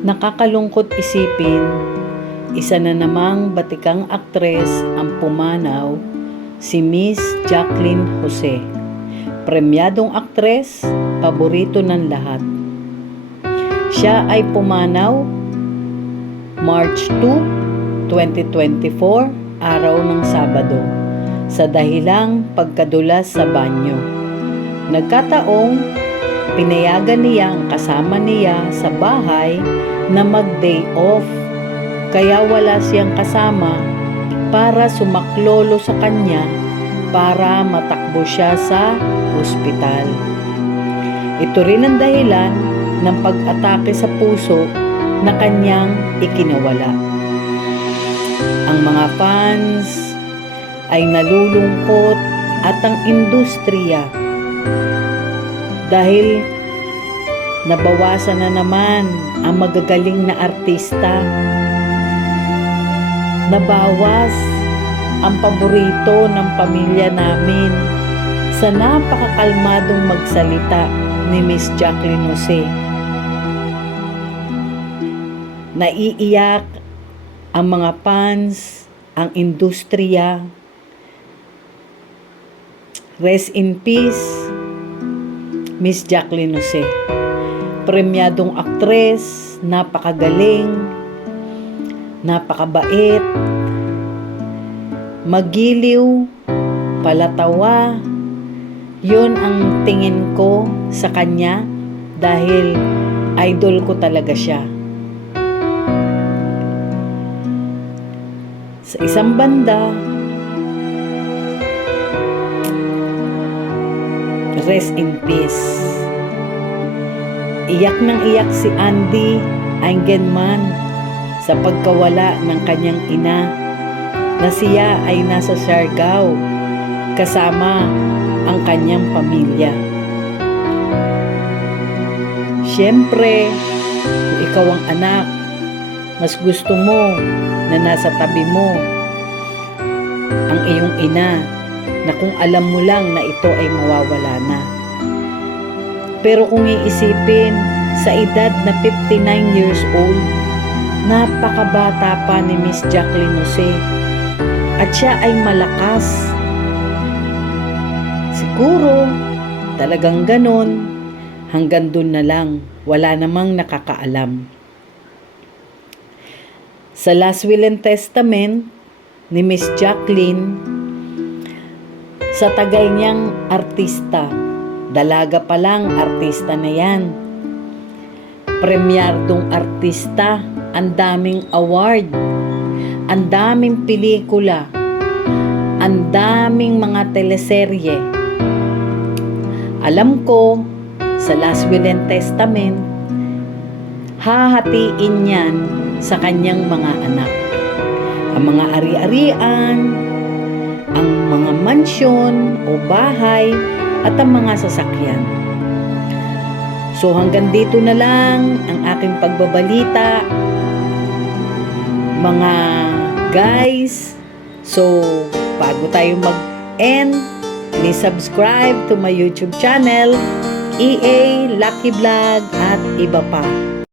Nakakalungkot isipin, isa na namang batikang aktres ang pumanaw, si Miss Jacqueline Jose. Premyadong aktres, paborito ng lahat. Siya ay pumanaw March 2, 2024, araw ng Sabado, sa dahilang pagkadulas sa banyo. Nagkataong pinayagan niya ang kasama niya sa bahay na mag-day off. Kaya wala siyang kasama para sumaklolo sa kanya para matakbo siya sa ospital. Ito rin ang dahilan ng pag-atake sa puso na kanyang ikinawala. Ang mga fans ay nalulungkot at ang industriya dahil nabawasan na naman ang magagaling na artista. Nabawas ang paborito ng pamilya namin sa napakakalmadong magsalita ni Miss Jacqueline Jose. Naiiyak ang mga fans, ang industriya. Rest in peace, Miss Jacqueline Jose. Premyadong aktres, napakagaling, napakabait, magiliw, palatawa. Yun ang tingin ko sa kanya dahil idol ko talaga siya. Sa isang banda, rest in peace. Iyak ng iyak si Andy Eigenman sa pagkawala ng kanyang ina na siya ay nasa Siargao kasama ang kanyang pamilya. Siyempre, kung ikaw ang anak, mas gusto mo na nasa tabi mo ang iyong ina na kung alam mo lang na ito ay mawawala na. Pero kung iisipin, sa edad na 59 years old, napakabata pa ni Miss Jacqueline Jose at siya ay malakas. Siguro, talagang ganon, hanggang dun na lang, wala namang nakakaalam. Sa Last Will and Testament ni Miss Jacqueline, sa tagal niyang artista, dalaga pa lang artista na yan. Premyardong artista, ang daming award, ang daming pelikula, ang daming mga teleserye. Alam ko, sa Last Will and Testament, hahatiin yan sa kanyang mga anak. Ang mga ari-arian, ang mga mansyon o bahay at ang mga sasakyan. So hanggang dito na lang ang aking pagbabalita. Mga guys, so bago tayo mag-end, please subscribe to my YouTube channel, EA Lucky Vlog at iba pa.